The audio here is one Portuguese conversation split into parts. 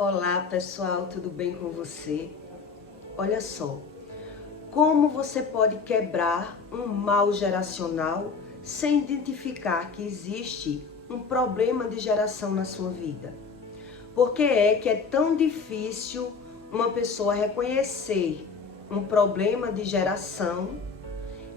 Olá pessoal, tudo bem com você? Olha só, como você pode quebrar um mal geracional sem identificar que existe um problema de geração na sua vida? Por que é tão difícil uma pessoa reconhecer um problema de geração?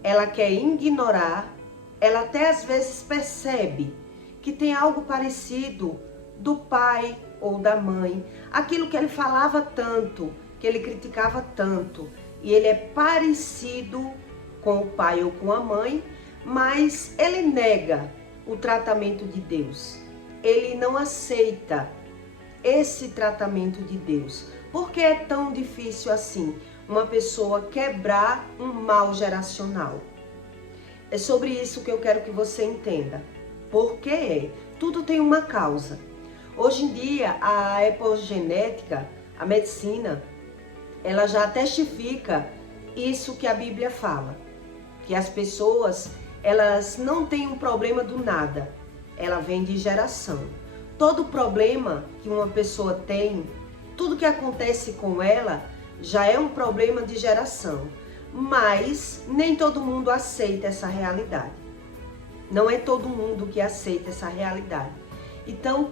Ela quer ignorar, ela até às vezes percebe que tem algo parecido do pai ou da mãe, aquilo que ele falava tanto, que ele criticava tanto, e ele é parecido com o pai ou com a mãe, mas ele nega o tratamento de Deus. Ele não aceita esse tratamento de Deus. Por que é tão difícil assim uma pessoa quebrar um mal geracional? É sobre isso que eu quero que você entenda. Por que tudo tem uma causa. Hoje em dia, a epigenética, a medicina, ela já testifica isso que a Bíblia fala. Que as pessoas, elas não têm um problema do nada. Ela vem de geração. Todo problema que uma pessoa tem, tudo que acontece com ela, já é um problema de geração. Mas nem todo mundo aceita essa realidade. Não é todo mundo que aceita essa realidade. Então,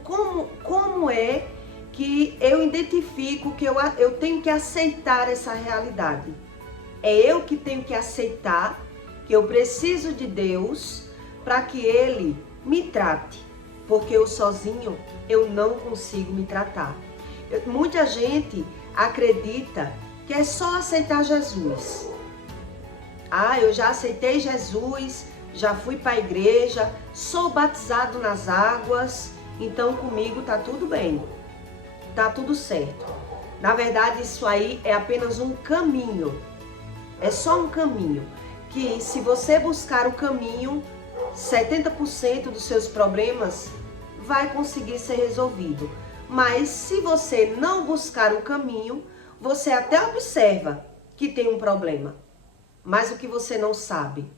como é que eu identifico que eu tenho que aceitar essa realidade? É eu que tenho que aceitar que eu preciso de Deus para que Ele me trate. Porque eu sozinho, eu não consigo me tratar. Muita gente acredita que é só aceitar Jesus. Eu já aceitei Jesus, já fui para a igreja, sou batizado nas águas, então comigo tá tudo bem, tá tudo certo. Na verdade, isso aí é apenas um caminho, é só um caminho, que se você buscar o caminho, 70% dos seus problemas vai conseguir ser resolvido. Mas se você não buscar o caminho, você até observa que tem um problema, mas o que você não sabe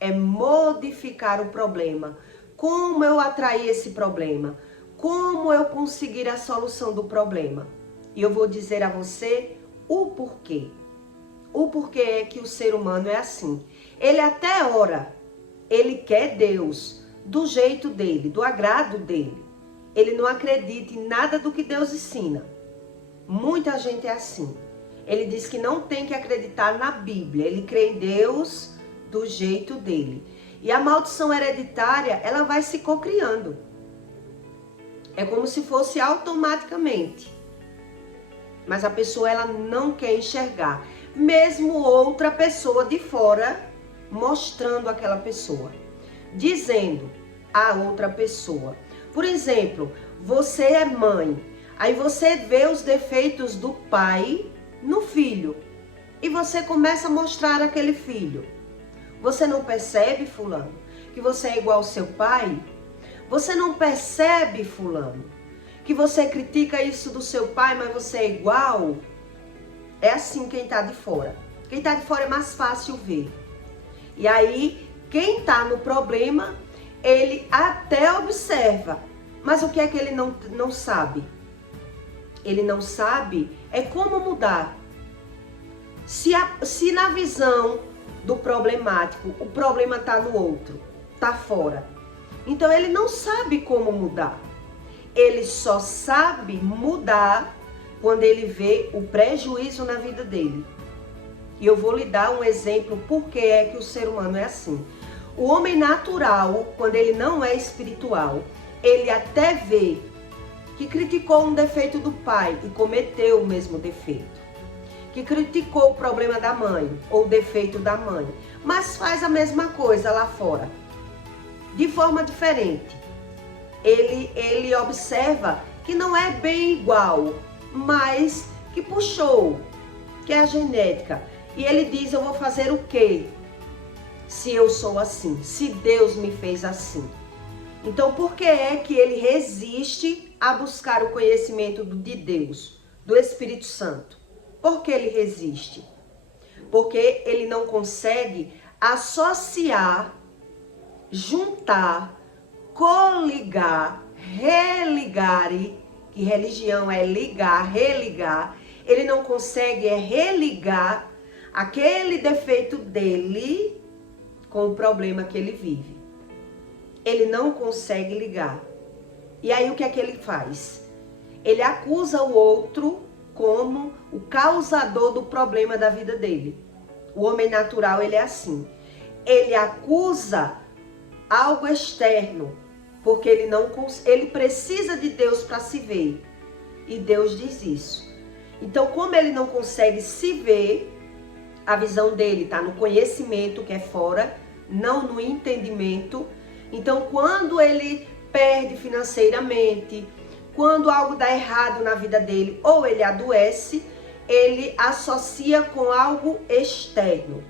é modificar o problema. Como eu atrair esse problema? Como eu conseguir a solução do problema? E eu vou dizer a você o porquê. O porquê é que o ser humano é assim. Ele até ora, ele quer Deus do jeito dele, do agrado dele. Ele não acredita em nada do que Deus ensina. Muita gente é assim. Ele diz que não tem que acreditar na Bíblia. Ele crê em Deus do jeito dele. E a maldição hereditária, ela vai se cocriando. É como se fosse automaticamente. Mas a pessoa, ela não quer enxergar. Mesmo outra pessoa de fora mostrando aquela pessoa. Dizendo a outra pessoa. Por exemplo, você é mãe. Aí você vê os defeitos do pai no filho. E você começa a mostrar aquele filho. Você não percebe, fulano, que você é igual ao seu pai? Você não percebe, fulano, que você critica isso do seu pai, mas você é igual? É assim quem está de fora. Quem está de fora é mais fácil ver. E aí, quem está no problema, ele até observa. Mas o que é que ele não sabe? Ele não sabe é como mudar. Se na visão do problemático, o problema está no outro, está fora. Então ele não sabe como mudar. Ele só sabe mudar quando ele vê o prejuízo na vida dele. E eu vou lhe dar um exemplo por que é que o ser humano é assim. O homem natural, quando ele não é espiritual, ele até vê que criticou um defeito do pai e cometeu o mesmo defeito. Que criticou o problema da mãe ou o defeito da mãe, mas faz a mesma coisa lá fora, de forma diferente. Ele observa que não é bem igual, mas que puxou, que é a genética. E ele diz, eu vou fazer o quê? Se eu sou assim, se Deus me fez assim. Então, por que é que ele resiste a buscar o conhecimento de Deus, do Espírito Santo? Por que ele resiste? Porque ele não consegue associar, juntar, coligar, religar que religião é ligar, religar. Ele não consegue religar aquele defeito dele com o problema que ele vive. Ele não consegue ligar. E aí o que é que ele faz? Ele acusa o outro como o causador do problema da vida dele. O homem natural, ele é assim. Ele acusa algo externo, porque ele precisa de Deus para se ver. E Deus diz isso. Então, como ele não consegue se ver, a visão dele está no conhecimento, que é fora, não no entendimento. Então, quando ele perde financeiramente, quando algo dá errado na vida dele, ou ele adoece, ele associa com algo externo.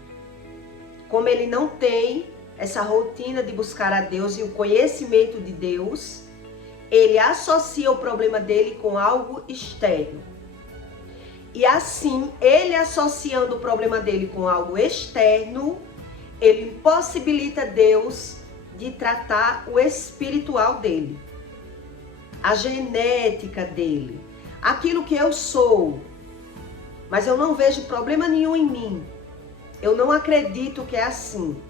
Como ele não tem essa rotina de buscar a Deus e o conhecimento de Deus, ele associa o problema dele com algo externo. E assim, ele associando o problema dele com algo externo, ele impossibilita Deus de tratar o espiritual dele, a genética dele, aquilo que eu sou. Mas eu não vejo problema nenhum em mim. Eu não acredito que é assim.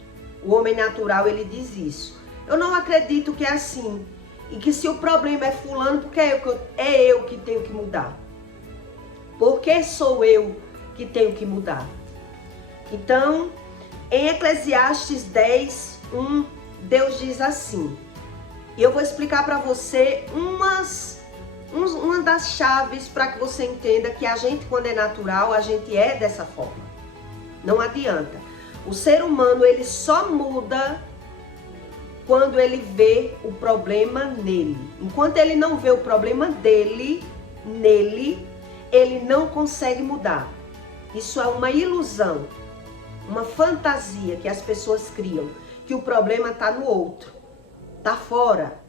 O homem natural, ele diz isso. Eu não acredito que é assim. E que se o problema é fulano, porque é eu que tenho que mudar. Porque sou eu que tenho que mudar. Então, em Eclesiastes 10, 1, Deus diz assim. E eu vou explicar para você uma das chaves para que você entenda que a gente, quando é natural, a gente é dessa forma. Não adianta. O ser humano, ele só muda quando ele vê o problema nele. Enquanto ele não vê o problema dele, nele, ele não consegue mudar. Isso é uma ilusão, uma fantasia que as pessoas criam, que o problema está no outro, está fora.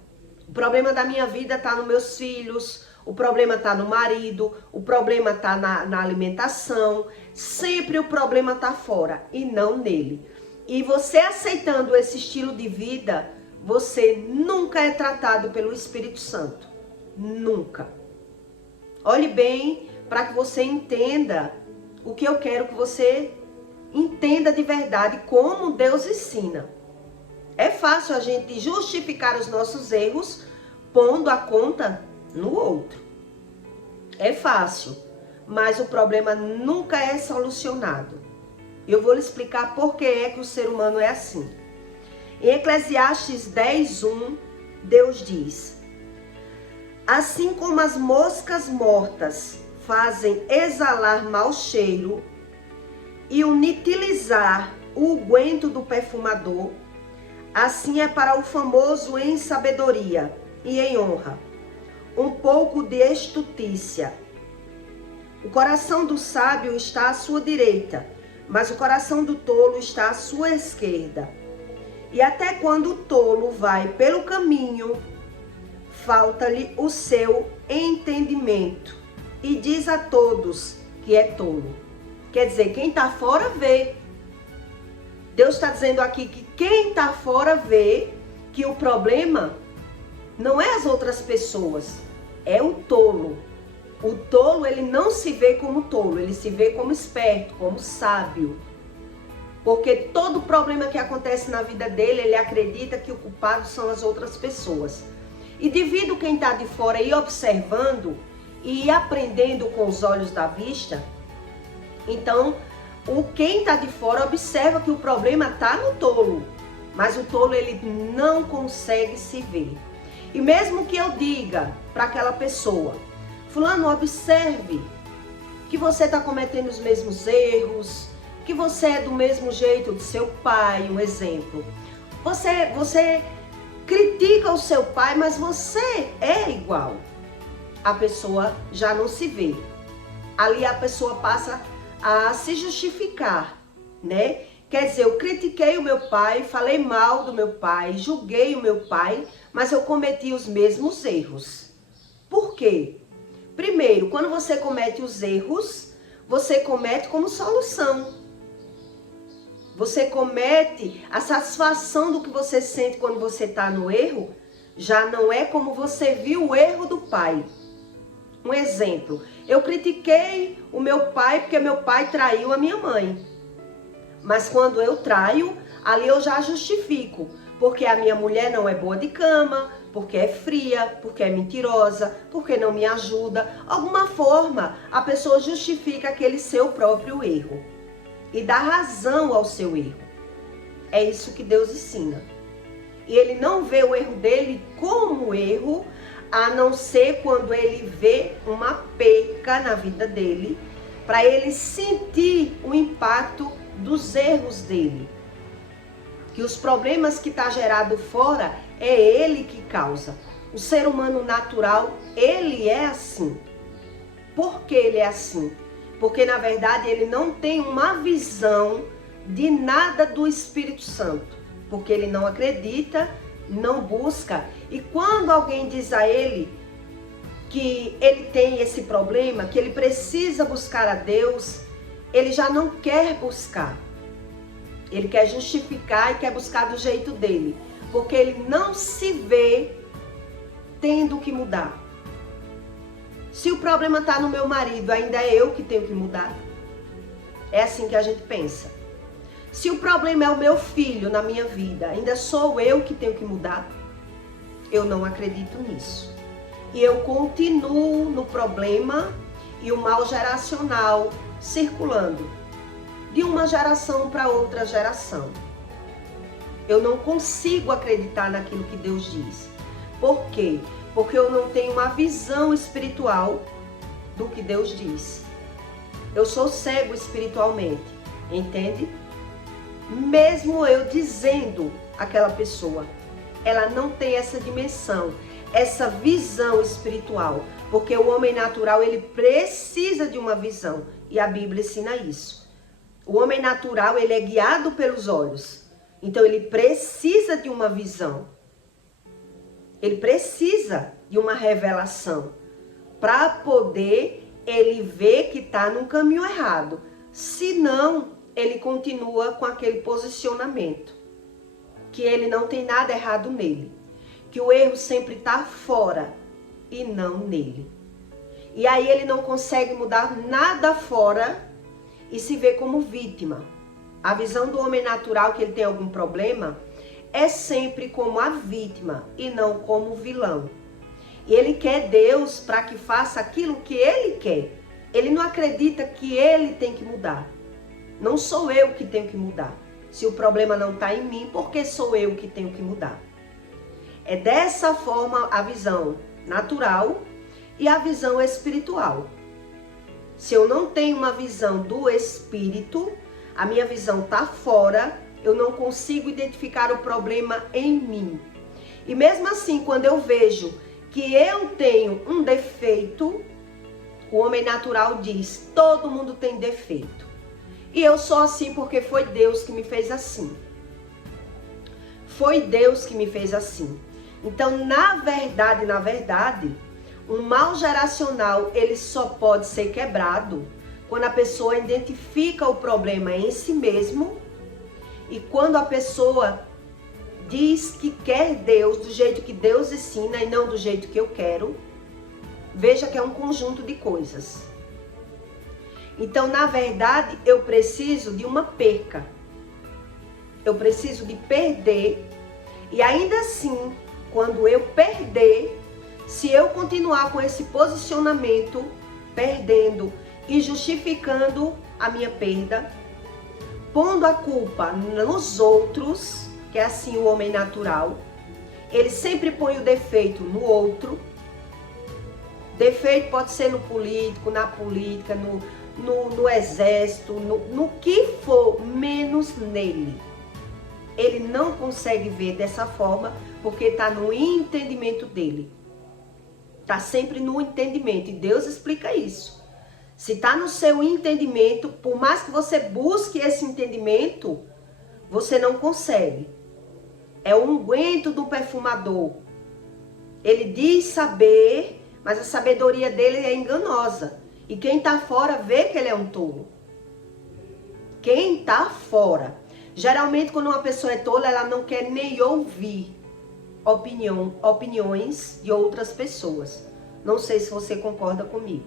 O problema da minha vida está nos meus filhos, o problema está no marido, o problema está na alimentação. Sempre o problema está fora e não nele. E você aceitando esse estilo de vida, você nunca é tratado pelo Espírito Santo. Nunca. Olhe bem para que você entenda o que eu quero que você entenda de verdade, como Deus ensina. É fácil a gente justificar os nossos erros pondo a conta no outro. É fácil, mas o problema nunca é solucionado. Eu vou lhe explicar por que é que o ser humano é assim. Em Eclesiastes 10:1, Deus diz: assim como as moscas mortas fazem exalar mau cheiro e unitilizar o unguento do perfumador, assim é para o famoso em sabedoria e em honra um pouco de estutícia. O coração do sábio está à sua direita, mas o coração do tolo está à sua esquerda. E até quando o tolo vai pelo caminho, falta-lhe o seu entendimento, e diz a todos que é tolo. Quer dizer, quem está fora vê. Deus está dizendo aqui que quem está fora vê que o problema não é as outras pessoas, é o tolo. O tolo, ele não se vê como tolo, ele se vê como esperto, como sábio. Porque todo problema que acontece na vida dele, ele acredita que o culpado são as outras pessoas. E devido quem está de fora ir observando e ir aprendendo com os olhos da vista, então quem está de fora observa que o problema está no tolo. Mas o tolo, ele não consegue se ver. E mesmo que eu diga para aquela pessoa: fulano, observe que você está cometendo os mesmos erros, que você é do mesmo jeito de seu pai, um exemplo. Você critica o seu pai, mas você é igual. A pessoa já não se vê. Ali a pessoa passa a se justificar, né? Quer dizer, eu critiquei o meu pai, falei mal do meu pai, julguei o meu pai, mas eu cometi os mesmos erros. Por quê? Primeiro, quando você comete os erros, você comete como solução. Você comete a satisfação do que você sente quando você está no erro, já não é como você viu o erro do pai. Um exemplo, eu critiquei o meu pai porque meu pai traiu a minha mãe. Mas quando eu traio, ali eu já justifico. Porque a minha mulher não é boa de cama, porque é fria, porque é mentirosa, porque não me ajuda. Alguma forma, a pessoa justifica aquele seu próprio erro. E dá razão ao seu erro. É isso que Deus ensina. E ele não vê o erro dele como erro, a não ser quando ele vê uma perca na vida dele, para ele sentir o impacto dos erros dele. Que os problemas que está gerado fora é ele que causa. O ser humano natural, ele é assim. Por que ele é assim? Porque na verdade ele não tem uma visão de nada do Espírito Santo. Porque ele não acredita, não busca. E quando alguém diz a ele que ele tem esse problema, que ele precisa buscar a Deus, ele já não quer buscar. Ele quer justificar e quer buscar do jeito dele. Porque ele não se vê tendo que mudar. Se o problema está no meu marido, ainda é eu que tenho que mudar. É assim que a gente pensa. Se o problema é o meu filho na minha vida, ainda sou eu que tenho que mudar. Eu não acredito nisso. E eu continuo no problema e o mal geracional circulando de uma geração para outra geração. Eu não consigo acreditar naquilo que Deus diz. Por quê? Porque eu não tenho uma visão espiritual do que Deus diz. Eu sou cego espiritualmente, entende? Mesmo eu dizendo aquela pessoa, ela não tem essa dimensão, essa visão espiritual, porque o homem natural, ele precisa de uma visão, e a Bíblia ensina isso. O homem natural, ele é guiado pelos olhos, então ele precisa de uma visão, ele precisa de uma revelação, para poder ele ver que está no caminho errado, senão ele continua com aquele posicionamento, que ele não tem nada errado nele, que o erro sempre está fora e não nele. E aí ele não consegue mudar nada fora e se vê como vítima. A visão do homem natural, que ele tem algum problema, é sempre como a vítima e não como o vilão. E ele quer Deus para que faça aquilo que ele quer. Ele não acredita que ele tem que mudar. Não sou eu que tenho que mudar. Se o problema não está em mim, por que sou eu que tenho que mudar? É dessa forma a visão natural e a visão espiritual. Se eu não tenho uma visão do Espírito, a minha visão está fora, eu não consigo identificar o problema em mim. E mesmo assim, quando eu vejo que eu tenho um defeito, o homem natural diz, todo mundo tem defeito. E eu sou assim porque foi Deus que me fez assim. Foi Deus que me fez assim. Então, na verdade, um mal geracional, ele só pode ser quebrado quando a pessoa identifica o problema em si mesmo e quando a pessoa diz que quer Deus do jeito que Deus ensina e não do jeito que eu quero. Veja que é um conjunto de coisas. Então, na verdade, eu preciso de uma perca. Eu preciso de perder. E ainda assim, quando eu perder, se eu continuar com esse posicionamento, perdendo e justificando a minha perda, pondo a culpa nos outros, que é assim o homem natural, ele sempre põe o defeito no outro. Defeito pode ser no político, na política, no exército, no que for, menos nele. Ele não consegue ver dessa forma porque está no entendimento dele. Está sempre no entendimento e Deus explica isso. Se está no seu entendimento, por mais que você busque esse entendimento, você não consegue. É o unguento do perfumador. Ele diz saber, mas a sabedoria dele é enganosa. E quem está fora vê que ele é um tolo. Quem está fora. Geralmente, quando uma pessoa é tola, ela não quer nem ouvir opiniões de outras pessoas. Não sei se você concorda comigo.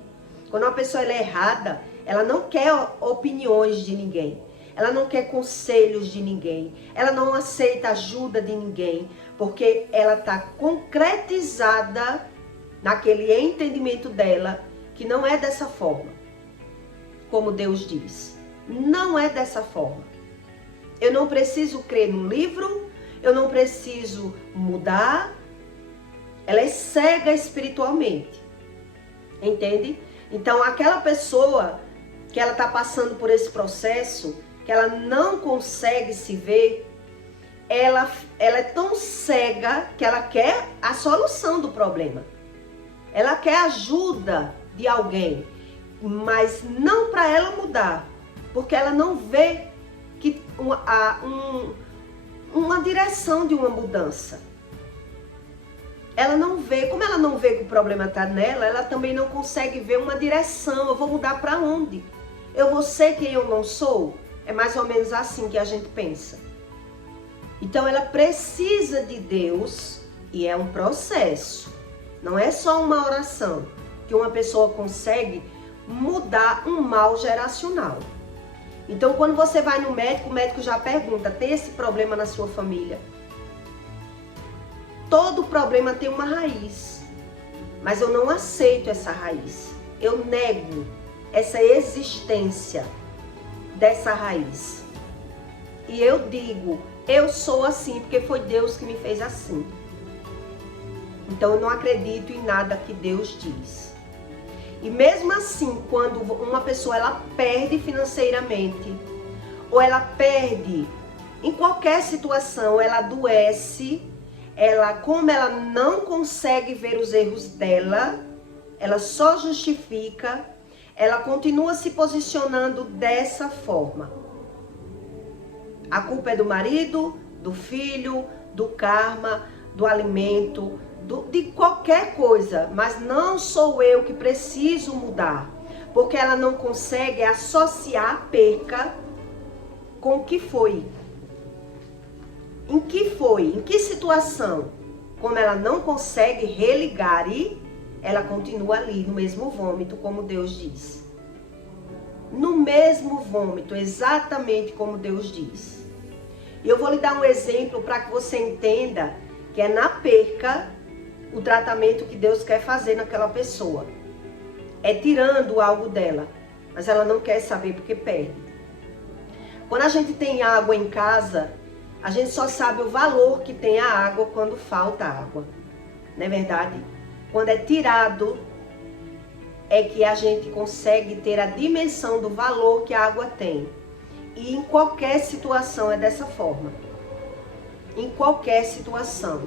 Quando uma pessoa ela é errada, ela não quer opiniões de ninguém. Ela não quer conselhos de ninguém. Ela não aceita ajuda de ninguém. Porque ela está concretizada naquele entendimento dela que não é dessa forma. Como Deus diz. Não é dessa forma. Eu não preciso crer no livro. Eu não preciso mudar. Ela é cega espiritualmente. Entende? Então aquela pessoa que ela está passando por esse processo, que ela não consegue se ver, ela é tão cega que ela quer a solução do problema. Ela quer ajuda de alguém, mas não para ela mudar, porque ela não vê que uma direção de uma mudança. Ela não vê, como ela não vê que o problema está nela, ela também não consegue ver uma direção. Eu vou mudar para onde? Eu vou ser quem eu não sou? É mais ou menos assim que a gente pensa. Então ela precisa de Deus e é um processo. Não é só uma oração que uma pessoa consegue mudar um mal geracional. Então quando você vai no médico, o médico já pergunta, tem esse problema na sua família? Todo problema tem uma raiz, mas eu não aceito essa raiz. Eu nego essa existência dessa raiz. E eu digo, eu sou assim porque foi Deus que me fez assim. Então eu não acredito em nada que Deus diz. E mesmo assim, quando uma pessoa ela perde financeiramente, ou ela perde em qualquer situação, ela adoece, como ela não consegue ver os erros dela, ela só justifica, ela continua se posicionando dessa forma. A culpa é do marido, do filho, do karma, do alimento, de qualquer coisa, mas não sou eu que preciso mudar, porque ela não consegue associar a perca com o que foi. Em que foi? Em que situação? Como ela não consegue religar e ela continua ali no mesmo vômito, como Deus diz. No mesmo vômito, exatamente como Deus diz. E eu vou lhe dar um exemplo para que você entenda que é na perca o tratamento que Deus quer fazer naquela pessoa. É tirando algo dela, mas ela não quer saber porque perde. Quando a gente tem água em casa, a gente só sabe o valor que tem a água quando falta água. Não é verdade? Quando é tirado, é que a gente consegue ter a dimensão do valor que a água tem. E em qualquer situação é dessa forma. Em qualquer situação.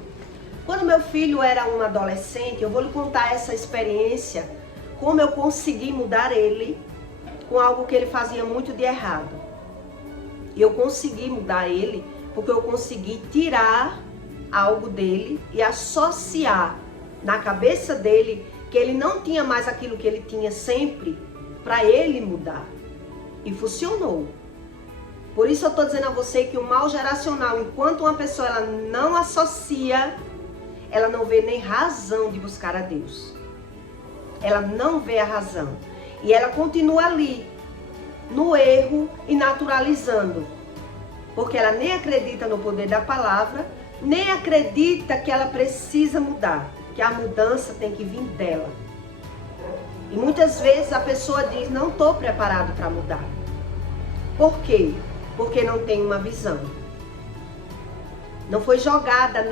Quando meu filho era um adolescente, eu vou lhe contar essa experiência, como eu consegui mudar ele com algo que ele fazia muito de errado. E eu consegui mudar ele porque eu consegui tirar algo dele e associar na cabeça dele que ele não tinha mais aquilo que ele tinha sempre para ele mudar. E funcionou. Por isso eu estou dizendo a você que o mal geracional, enquanto uma pessoa ela não associa, ela não vê nem razão de buscar a Deus. Ela não vê a razão. E ela continua ali, no erro e naturalizando. Porque ela nem acredita no poder da palavra, nem acredita que ela precisa mudar. Que a mudança tem que vir dela. E muitas vezes a pessoa diz, não estou preparado para mudar. Por quê? Porque não tem uma visão. Não foi jogada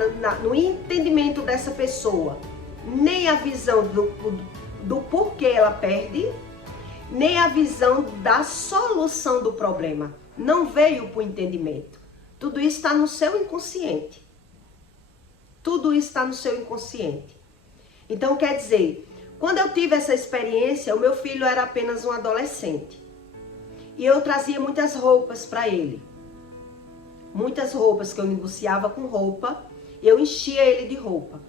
no entendimento dessa pessoa nem a visão do porquê ela perde, nem a visão da solução do problema. Não veio para o entendimento. Tudo isso está no seu inconsciente. Tudo isso está no seu inconsciente. Então, quer dizer, quando eu tive essa experiência, o meu filho era apenas um adolescente. E eu trazia muitas roupas para ele. Muitas roupas que eu negociava com roupa, eu enchia ele de roupa.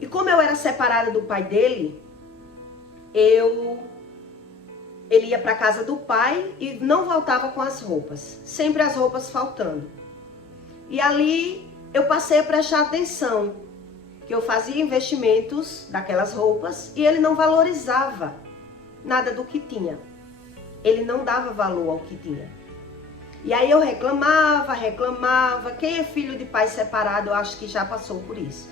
E como eu era separada do pai dele, ele ia para casa do pai e não voltava com as roupas. Sempre as roupas faltando. E ali eu passei a prestar atenção que eu fazia investimentos daquelas roupas e ele não valorizava nada do que tinha. Ele não dava valor ao que tinha. E aí eu reclamava. Quem é filho de pai separado, eu acho que já passou por isso.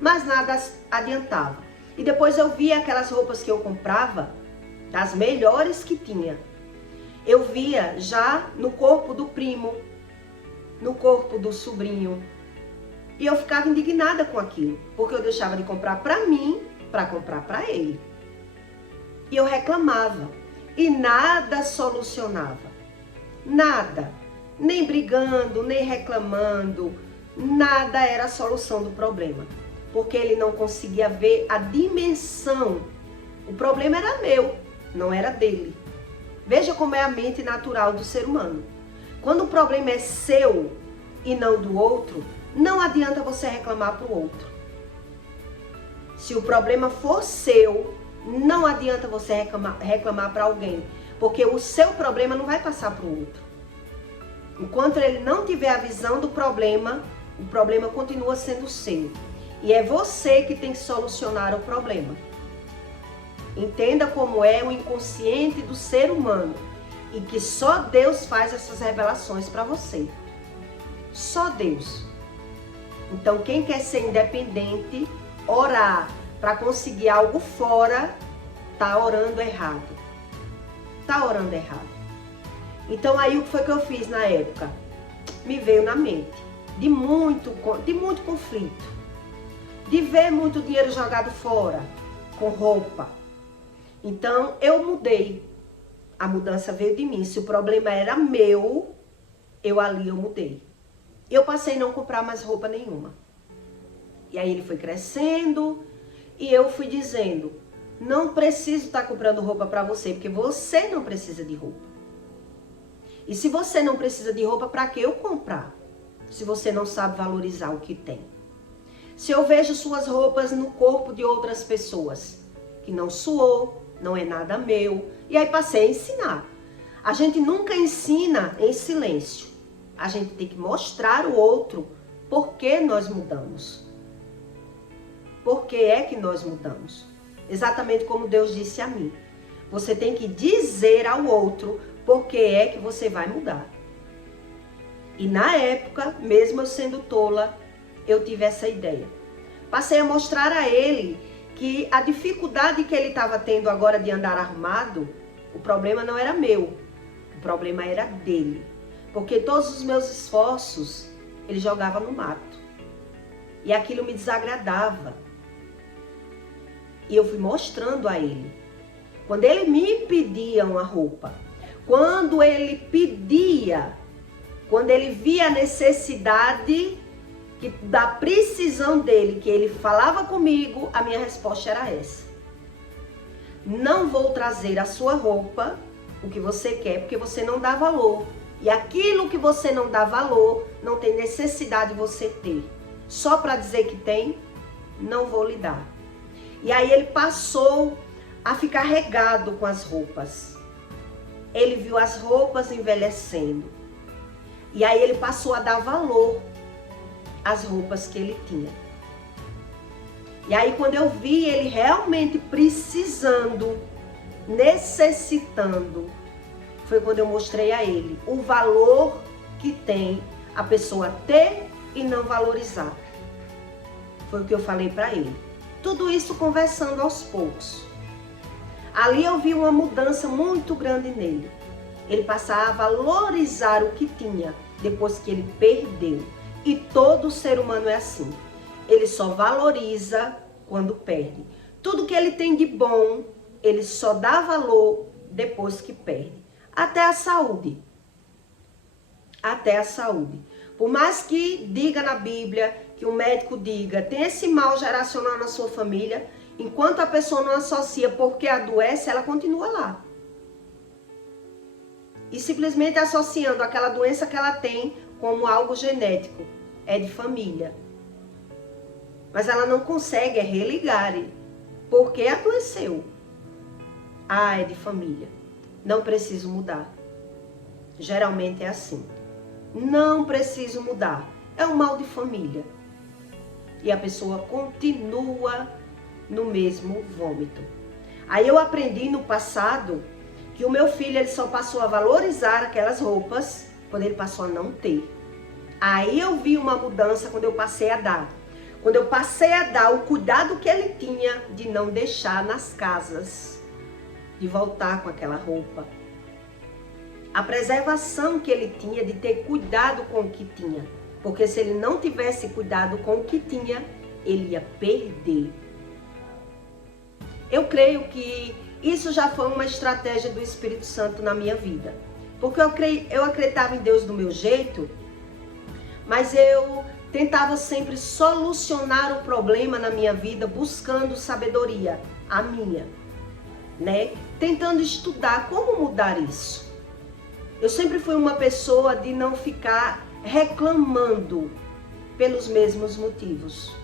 Mas nada adiantava. E depois eu via aquelas roupas que eu comprava, das melhores que tinha. Eu via já no corpo do primo, no corpo do sobrinho. E eu ficava indignada com aquilo, porque eu deixava de comprar para mim, para comprar para ele. E eu reclamava. E nada solucionava. Nada. Nem brigando, nem reclamando. Nada era a solução do problema. Porque ele não conseguia ver a dimensão. O problema era meu, não era dele. Veja como é a mente natural do ser humano. Quando o problema é seu e não do outro, não adianta você reclamar para o outro. Se o problema for seu, não adianta você reclamar para alguém, porque o seu problema não vai passar para o outro. Enquanto ele não tiver a visão do problema, o problema continua sendo seu. E é você que tem que solucionar o problema. Entenda como é o inconsciente do ser humano e que só Deus faz essas revelações para você. Só Deus. Então, quem quer ser independente, orar para conseguir algo fora, tá orando errado. Tá orando errado. Então, aí o que foi que eu fiz na época? Me veio na mente de muito conflito, de ver muito dinheiro jogado fora com roupa. Então, eu mudei. A mudança veio de mim. Se o problema era meu, eu mudei. Eu passei a não comprar mais roupa nenhuma. E aí ele foi crescendo e eu fui dizendo, não preciso estar comprando roupa para você, porque você não precisa de roupa. E se você não precisa de roupa, para que eu comprar? Se você não sabe valorizar o que tem. Se eu vejo suas roupas no corpo de outras pessoas, que não suou, não é nada meu, e aí passei a ensinar. A gente nunca ensina em silêncio. A gente tem que mostrar ao outro por que nós mudamos. Por que é que nós mudamos? Exatamente como Deus disse a mim. Você tem que dizer ao outro por que é que você vai mudar. E na época, mesmo eu sendo tola, eu tive essa ideia. Passei a mostrar a ele que a dificuldade que ele estava tendo agora de andar arrumado, o problema não era meu, o problema era dele. Porque todos os meus esforços, ele jogava no mato. E aquilo me desagradava. E eu fui mostrando a ele. Quando ele me pedia uma roupa, quando ele via a necessidade da precisão dele, que ele falava comigo, a minha resposta era essa. Não vou trazer a sua roupa, o que você quer, porque você não dá valor. E aquilo que você não dá valor, não tem necessidade de você ter. Só para dizer que tem, não vou lhe dar. E aí ele passou a ficar regado com as roupas. Ele viu as roupas envelhecendo. E aí ele passou a dar valor às roupas que ele tinha. E aí quando eu vi ele realmente precisando, necessitando, foi quando eu mostrei a ele o valor que tem a pessoa ter e não valorizar. Foi o que eu falei para ele. Tudo isso conversando aos poucos. Ali eu vi uma mudança muito grande nele. Ele passava a valorizar o que tinha depois que ele perdeu. E todo ser humano é assim. Ele só valoriza quando perde. Tudo que ele tem de bom, ele só dá valor depois que perde. Até a saúde. Até a saúde. Por mais que diga na Bíblia, que o médico diga, tem esse mal geracional na sua família, enquanto a pessoa não associa porque adoece, ela continua lá. E simplesmente associando aquela doença que ela tem como algo genético. É de família. Mas ela não consegue religar. Porque adoeceu. Ah, é de família. Não preciso mudar. Geralmente é assim. Não preciso mudar. É um mal de família. e a pessoa continua no mesmo vômito. Aí eu aprendi no passado que o meu filho ele só passou a valorizar aquelas roupas quando ele passou a não ter. Aí eu vi uma mudança quando eu passei a dar. Quando eu passei a dar o cuidado que ele tinha de não deixar nas casas, de voltar com aquela roupa. A preservação que ele tinha de ter cuidado com o que tinha. Porque se ele não tivesse cuidado com o que tinha, ele ia perder. Eu creio que isso já foi uma estratégia do Espírito Santo na minha vida. Porque eu acreditava em Deus do meu jeito, mas eu tentava sempre solucionar o problema na minha vida buscando sabedoria, a minha, né? Tentando estudar como mudar isso. Eu sempre fui uma pessoa de não ficar reclamando pelos mesmos motivos.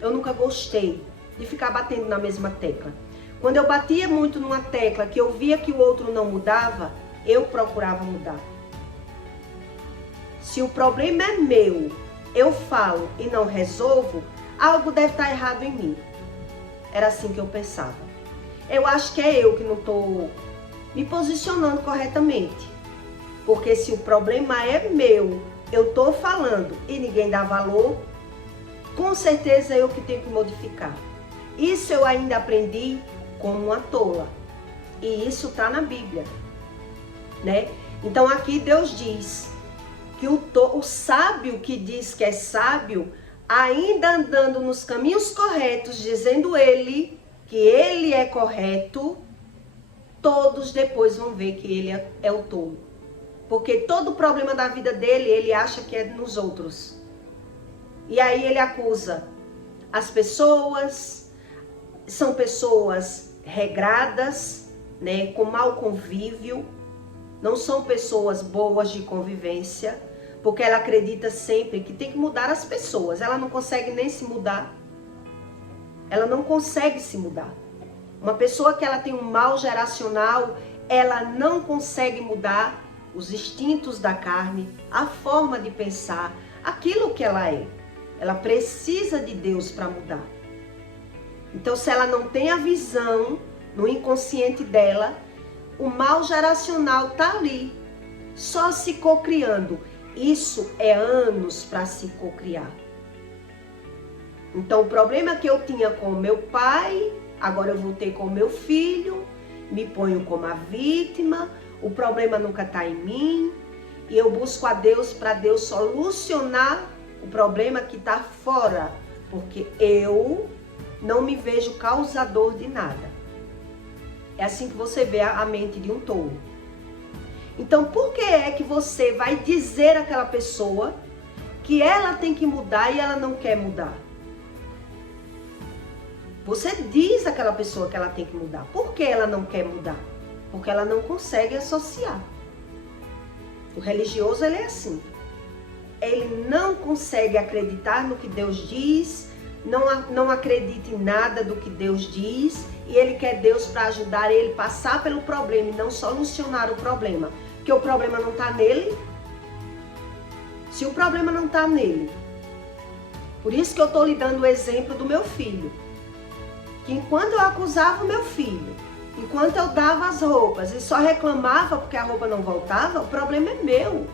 Eu nunca gostei de ficar batendo na mesma tecla. Quando eu batia muito numa tecla que eu via que o outro não mudava, eu procurava mudar. Se o problema é meu, eu falo e não resolvo, algo deve estar errado em mim. Era assim que eu pensava. Eu acho que é eu que não estou me posicionando corretamente. Porque se o problema é meu, eu estou falando e ninguém dá valor, com certeza é eu que tenho que modificar. Isso eu ainda aprendi como uma tola. E isso está na Bíblia, né? Então aqui Deus diz que o sábio que diz que é sábio, ainda andando nos caminhos corretos, dizendo ele que ele é correto, todos depois vão ver que ele é o tolo. Porque todo o problema da vida dele, ele acha que é nos outros. E aí ele acusa as pessoas, são pessoas regradas, né, com mau convívio, não são pessoas boas de convivência, porque ela acredita sempre que tem que mudar as pessoas. Ela não consegue nem se mudar. Ela não consegue se mudar. Uma pessoa que ela tem um mal geracional, ela não consegue mudar os instintos da carne, a forma de pensar, aquilo que ela é. Ela precisa de Deus para mudar. Então, se ela não tem a visão no inconsciente dela, o mal geracional está ali, só se cocriando. Isso é anos para se cocriar. Então, o problema que eu tinha com o meu pai, agora eu voltei com o meu filho, me ponho como a vítima, o problema nunca está em mim, e eu busco a Deus para Deus solucionar o problema que está fora, porque eu não me vejo causador de nada. É assim que você vê a mente de um tolo. Então, por que é que você vai dizer àquela pessoa que ela tem que mudar e ela não quer mudar? Você diz àquela pessoa que ela tem que mudar. Por que ela não quer mudar? Porque ela não consegue associar. O religioso, ele é assim. Ele não consegue acreditar no que Deus diz, não acredita em nada do que Deus diz, e ele quer Deus para ajudar ele a passar pelo problema e não solucionar o problema. Porque o problema não está nele. Se o problema não está nele. Por isso que eu estou lhe dando o exemplo do meu filho. Que enquanto eu acusava o meu filho, enquanto eu dava as roupas e só reclamava porque a roupa não voltava, o problema é meu.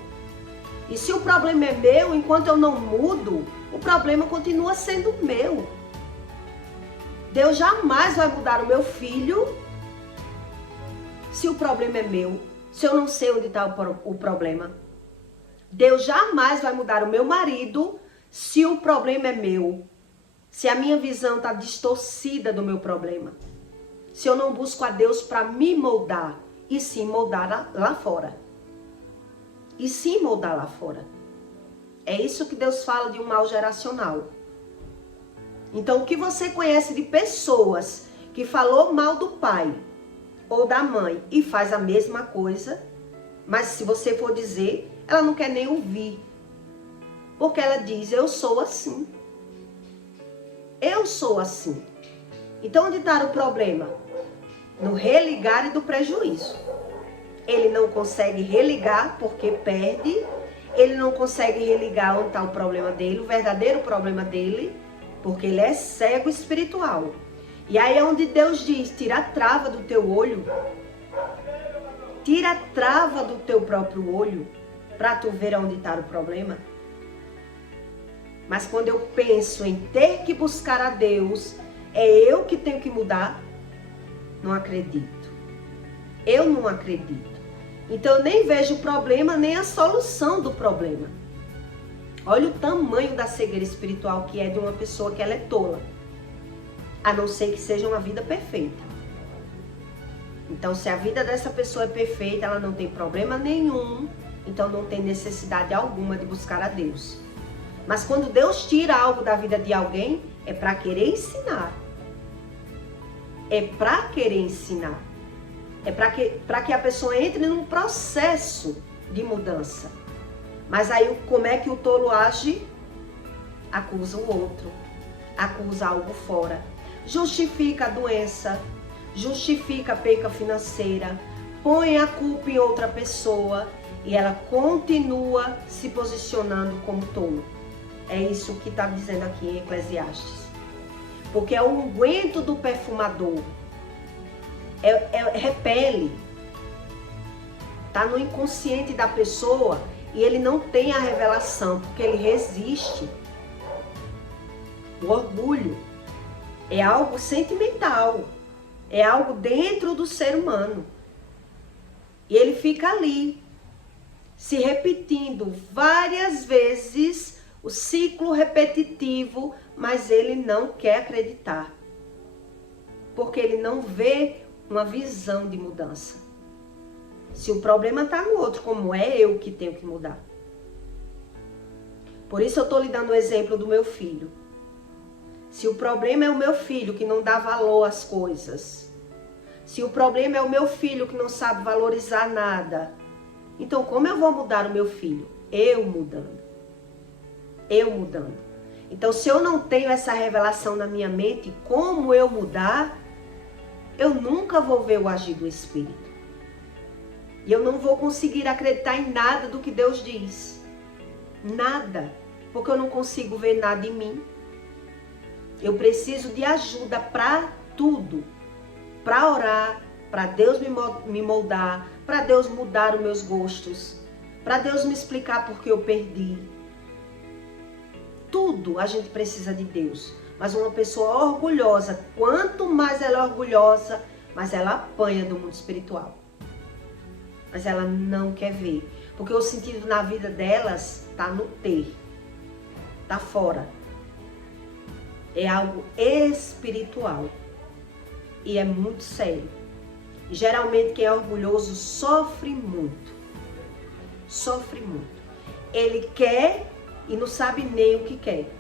E se o problema é meu, enquanto eu não mudo, o problema continua sendo meu. Deus jamais vai mudar o meu filho se o problema é meu, se eu não sei onde está o problema. Deus jamais vai mudar o meu marido se o problema é meu, se a minha visão está distorcida do meu problema. Se eu não busco a Deus para me moldar, e sim moldar lá fora. E sim moldar lá fora. É isso que Deus fala de um mal geracional. Então, o que você conhece de pessoas que falou mal do pai ou da mãe e faz a mesma coisa, mas se você for dizer, ela não quer nem ouvir. Porque ela diz, eu sou assim. Eu sou assim. Então, onde está o problema? No religar e do prejuízo. Ele não consegue religar porque perde. Ele não consegue religar onde está o problema dele, o verdadeiro problema dele. porque ele é cego espiritual. E aí é onde Deus diz, tira a trava do teu olho, tira a trava do teu próprio olho, para tu ver onde está o problema. Mas quando eu penso em ter que buscar a Deus, é eu que tenho que mudar? Não acredito. Eu não acredito. Então eu nem vejo o problema, nem a solução do problema. Olha o tamanho da cegueira espiritual que é de uma pessoa que ela é tola. A não ser que seja uma vida perfeita. Então se a vida dessa pessoa é perfeita, ela não tem problema nenhum, então não tem necessidade alguma de buscar a Deus. Mas quando Deus tira algo da vida de alguém, é para querer ensinar. É para querer ensinar. É para que a pessoa entre num processo de mudança. Mas aí como é que o tolo age? Acusa o outro. Acusa algo fora. Justifica a doença. Justifica a perca financeira. Põe a culpa em outra pessoa. E ela continua se posicionando como tolo. É isso que está dizendo aqui em Eclesiastes. Porque é o unguento do perfumador. Repele. Está no inconsciente da pessoa e ele não tem a revelação, porque ele resiste. O orgulho é algo sentimental. É algo dentro do ser humano. E ele fica ali, se repetindo várias vezes, o ciclo repetitivo, mas ele não quer acreditar. Porque ele não vê uma visão de mudança. Se o problema está no outro, como é eu que tenho que mudar? Por isso eu estou lhe dando o exemplo do meu filho. Se o problema é o meu filho que não dá valor às coisas, se o problema é o meu filho que não sabe valorizar nada, então como eu vou mudar o meu filho? Eu mudando. Eu mudando. Então se eu não tenho essa revelação na minha mente, como eu mudar, eu nunca vou ver o agir do Espírito. E eu não vou conseguir acreditar em nada do que Deus diz. Nada. Porque eu não consigo ver nada em mim. Eu preciso de ajuda para tudo. Para orar, para Deus me moldar, para Deus mudar os meus gostos, para Deus me explicar por que eu perdi. Tudo a gente precisa de Deus. Mas uma pessoa orgulhosa, quanto mais ela é orgulhosa, mais ela apanha do mundo espiritual. Mas ela não quer ver. Porque o sentido na vida delas está no ter. Está fora. É algo espiritual. E é muito sério. E geralmente quem é orgulhoso sofre muito. Sofre muito. Ele quer e não sabe nem o que quer.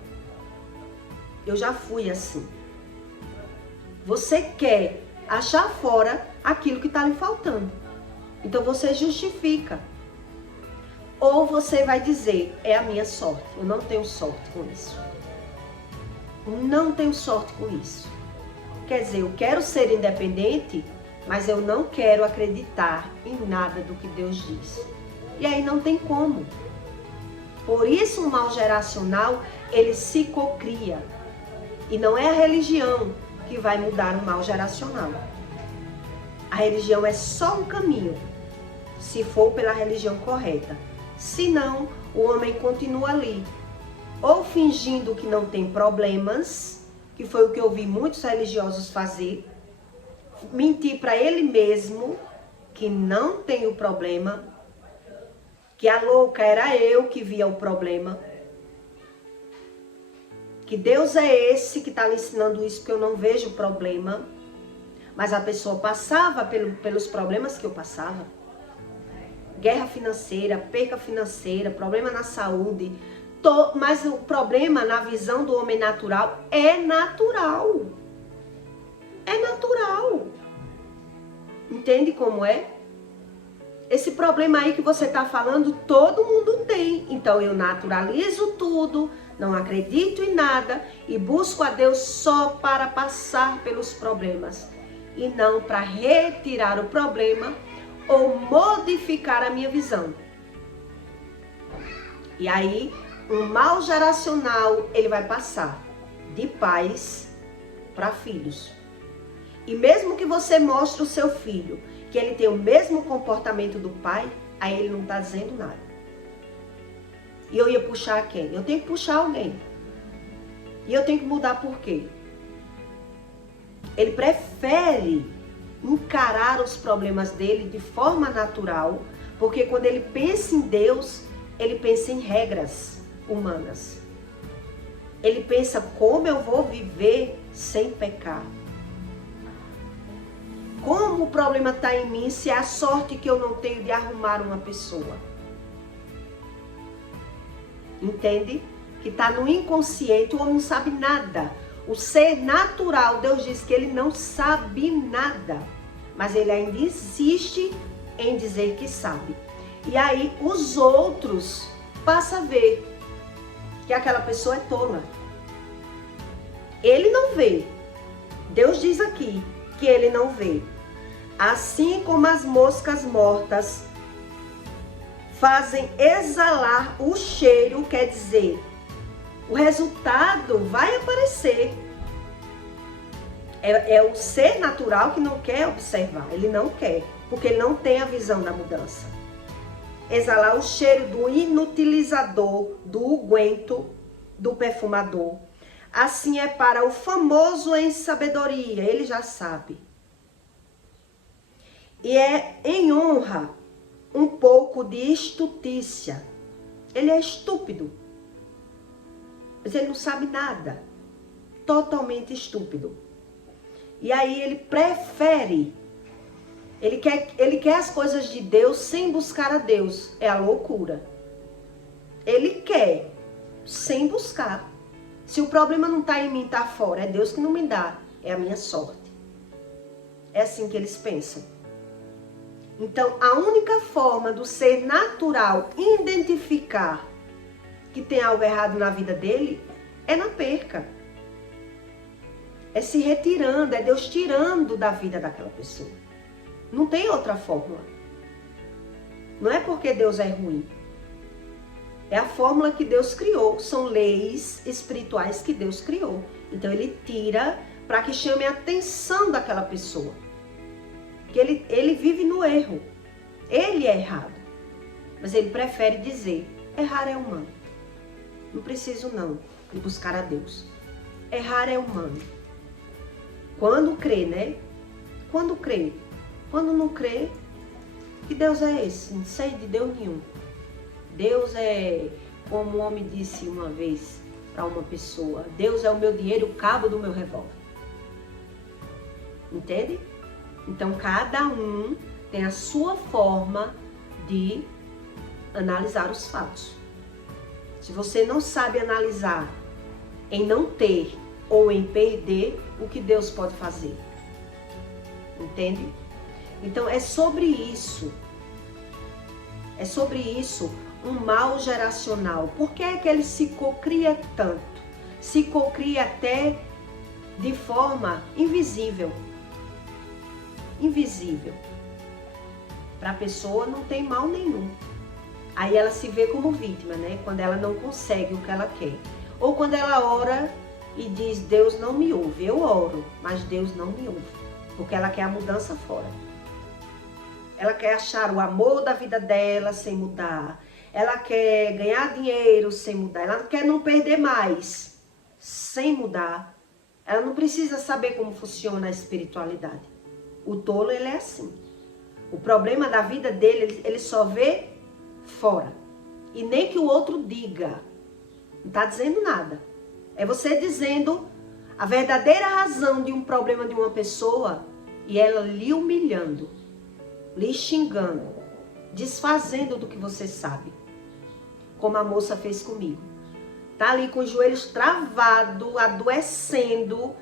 Eu já fui assim. Você quer achar fora aquilo que está lhe faltando. Então você justifica. Ou você vai dizer, é a minha sorte. Eu não tenho sorte com isso. Não tenho sorte com isso. Quer dizer, eu quero ser independente, mas eu não quero acreditar em nada do que Deus diz. E aí não tem como. Por isso o mal geracional, ele se cocria. E não é a religião que vai mudar o mal geracional. A religião é só um caminho, se for pela religião correta. Se não, o homem continua ali, ou fingindo que não tem problemas, que foi o que eu vi muitos religiosos fazer, mentir para ele mesmo que não tem o problema, que a louca era eu que via o problema, que Deus é esse que está lhe ensinando isso, porque eu não vejo o problema. Mas a pessoa passava pelos problemas que eu passava. Guerra financeira, perca financeira, problema na saúde. Mas o problema na visão do homem natural é natural. É natural. Entende como é? Esse problema aí que você está falando, todo mundo tem. Então eu naturalizo tudo, não acredito em nada e busco a Deus só para passar pelos problemas. E não para retirar o problema ou modificar a minha visão. E aí, um mal geracional, ele vai passar. de pais para filhos. E mesmo que você mostre o seu filho que ele tem o mesmo comportamento do pai, aí ele não está dizendo nada. E eu ia puxar quem? Eu tenho que puxar alguém. E eu tenho que mudar por quê? Ele prefere encarar os problemas dele de forma natural, porque quando ele pensa em Deus, ele pensa em regras humanas. Ele pensa como eu vou viver sem pecar. Como o problema está em mim se é a sorte que eu não tenho de arrumar uma pessoa. Entende? Que está no inconsciente, o homem não sabe nada. O ser natural, Deus diz que ele não sabe nada. Mas ele ainda insiste em dizer que sabe. E aí os outros passam a ver que aquela pessoa é tola. Ele não vê. Deus diz aqui que ele não vê. Assim como as moscas mortas fazem exalar o cheiro, quer dizer, o resultado vai aparecer. É o ser natural que não quer observar, ele não quer, porque ele não tem a visão da mudança. Exalar o cheiro do inutilizador, do unguento, do perfumador. Assim é para o famoso em sabedoria, ele já sabe. E é em honra um pouco de estutícia. Ele é estúpido. Mas ele não sabe nada. Totalmente estúpido. E aí ele prefere. Ele quer as coisas de Deus sem buscar a Deus. É a loucura. Ele quer sem buscar. Se o problema não está em mim, está fora. É Deus que não me dá. É a minha sorte. É assim que eles pensam. Então, a única forma do ser natural identificar que tem algo errado na vida dele é na perca. É se retirando, é Deus tirando da vida daquela pessoa. Não tem outra fórmula. Não é porque Deus é ruim. É a fórmula que Deus criou. São leis espirituais que Deus criou. Então, ele tira para que chame a atenção daquela pessoa. Que ele vive no erro. Ele é errado. Mas ele prefere dizer, errar é humano. Não preciso não de buscar a Deus. Errar é humano. Quando crê, né? Quando crê. Quando não crê, que Deus é esse? Não sei de Deus nenhum. Deus é, como um homem disse uma vez para uma pessoa, Deus é o meu dinheiro, o cabo do meu revólver. Entende? Então, cada um tem a sua forma de analisar os fatos. Se você não sabe analisar em não ter ou em perder, o que Deus pode fazer? Entende? Então, é sobre isso. É sobre isso um mal geracional. Por que é que ele se cocria tanto? Se cocria até de forma invisível. Invisível. Para a pessoa não tem mal nenhum. Aí ela se vê como vítima, né? Quando ela não consegue o que ela quer. Ou quando ela ora e diz, Deus não me ouve. Eu oro, mas Deus não me ouve. Porque ela quer a mudança fora. Ela quer achar o amor da vida dela sem mudar. Ela quer ganhar dinheiro sem mudar. Ela quer não perder mais sem mudar. Ela não precisa saber como funciona a espiritualidade. O tolo, ele é assim. O problema da vida dele, ele só vê fora. E nem que o outro diga. Não está dizendo nada. É você dizendo a verdadeira razão de um problema de uma pessoa e ela lhe humilhando, lhe xingando, desfazendo do que você sabe. Como a moça fez comigo. Tá ali com os joelhos travados, adoecendo,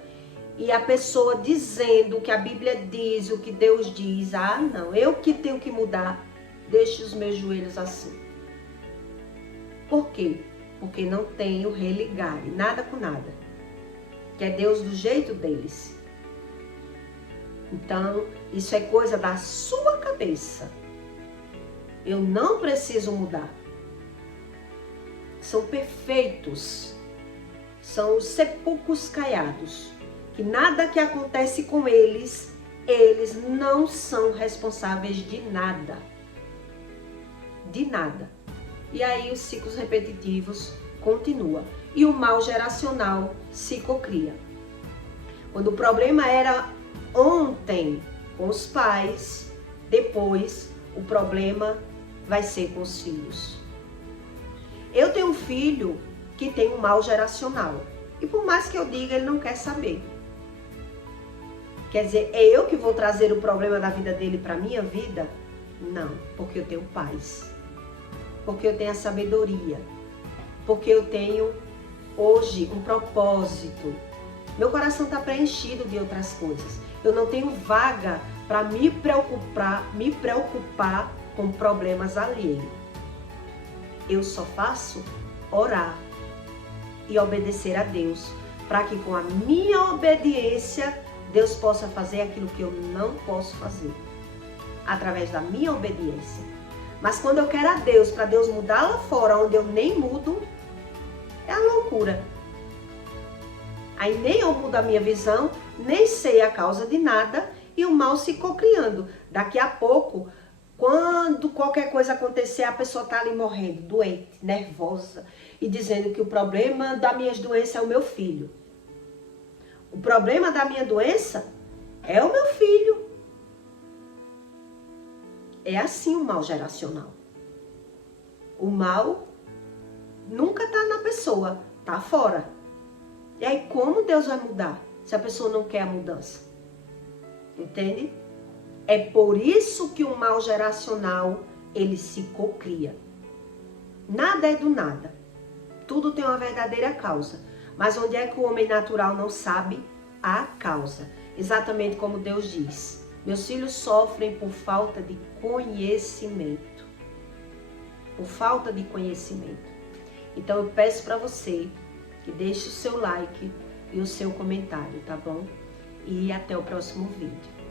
e a pessoa dizendo o que a Bíblia diz, o que Deus diz. Ah, não, eu que tenho que mudar. Deixe os meus joelhos assim. Por quê? Porque não tenho religar, nada com nada. Que é Deus do jeito deles. Então, isso é coisa da sua cabeça. Eu não preciso mudar. São perfeitos. são os sepulcros caiados, que nada que acontece com eles, eles não são responsáveis de nada. De nada. E aí os ciclos repetitivos continuam. E o mal geracional se cocria. Quando o problema era ontem com os pais, depois o problema vai ser com os filhos. Eu tenho um filho que tem um mal geracional. E por mais que eu diga, ele não quer saber. Quer dizer, é eu que vou trazer o problema da vida dele para a minha vida? Não, porque eu tenho paz. Porque eu tenho a sabedoria. Porque eu tenho hoje um propósito. Meu coração está preenchido de outras coisas. Eu não tenho vaga para me preocupar com problemas alheios. Eu só faço orar e obedecer a Deus, para que com a minha obediência Deus possa fazer aquilo que eu não posso fazer, através da minha obediência. Mas quando eu quero a Deus, para Deus mudar lá fora, onde eu nem mudo, é a loucura. Aí nem eu mudo a minha visão, nem sei a causa de nada, e o mal se cocriando. Daqui a pouco, quando qualquer coisa acontecer, a pessoa está ali morrendo, doente, nervosa, e dizendo que o problema das minhas doenças é o meu filho. O problema da minha doença é o meu filho. É assim o mal geracional. O mal nunca está na pessoa, está fora. E aí como Deus vai mudar se a pessoa não quer a mudança? Entende? É por isso que o mal geracional, ele se cocria. Nada é do nada. Tudo tem uma verdadeira causa. Mas onde é que o homem natural não sabe? A causa. Exatamente como Deus diz. Meus filhos sofrem por falta de conhecimento. Por falta de conhecimento. Então eu peço para você que deixe o seu like e o seu comentário, tá bom? E até o próximo vídeo.